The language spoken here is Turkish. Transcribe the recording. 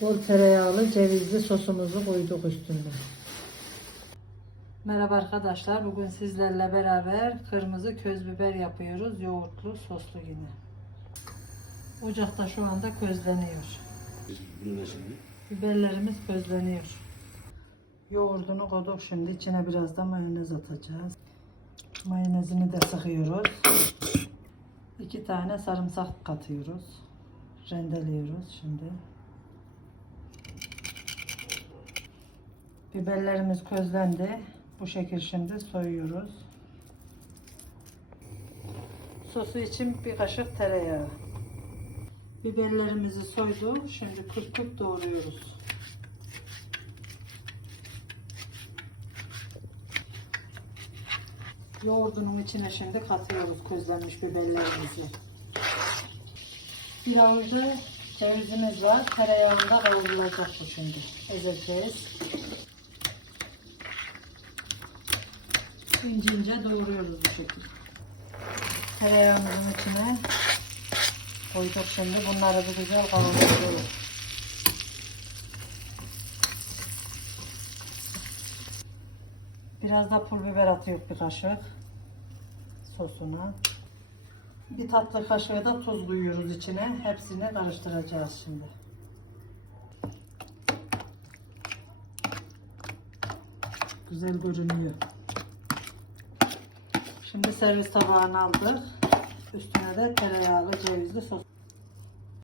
Bol tereyağlı cevizli sosumuzu koyduk üstüne. Merhaba arkadaşlar. Bugün sizlerle beraber kırmızı köz biber yapıyoruz. Yoğurtlu soslu yine. Ocakta şu anda közleniyor. Biberlerimiz közleniyor. Yoğurdunu koyduk şimdi. içine biraz da mayonez atacağız. Mayonezini de sıkıyoruz. İki tane sarımsak katıyoruz. Rendeliyoruz şimdi. Biberlerimiz közlendi. Bu şekil şimdi soyuyoruz. Sosu için bir kaşık tereyağı. Biberlerimizi soydum. Şimdi küp doğruyoruz. Yoğurdunun içine şimdi katıyoruz közlenmiş biberlerimizi. Bir avucu cevizimiz var. Tereyağında kavrulacak bu şimdi. Ezeceğiz. İnce ince doğruyoruz bu şekilde. Tereyağımızın içine koyduk şimdi. Bunları bir güzel kavuruyoruz. Biraz da pul biber atıyor bir kaşık sosuna. Bir tatlı kaşığı da tuz koyuyoruz içine. Hepsini karıştıracağız şimdi. Güzel görünüyor. Şimdi servis tabağına aldık. Üstüne de tereyağlı cevizli sos.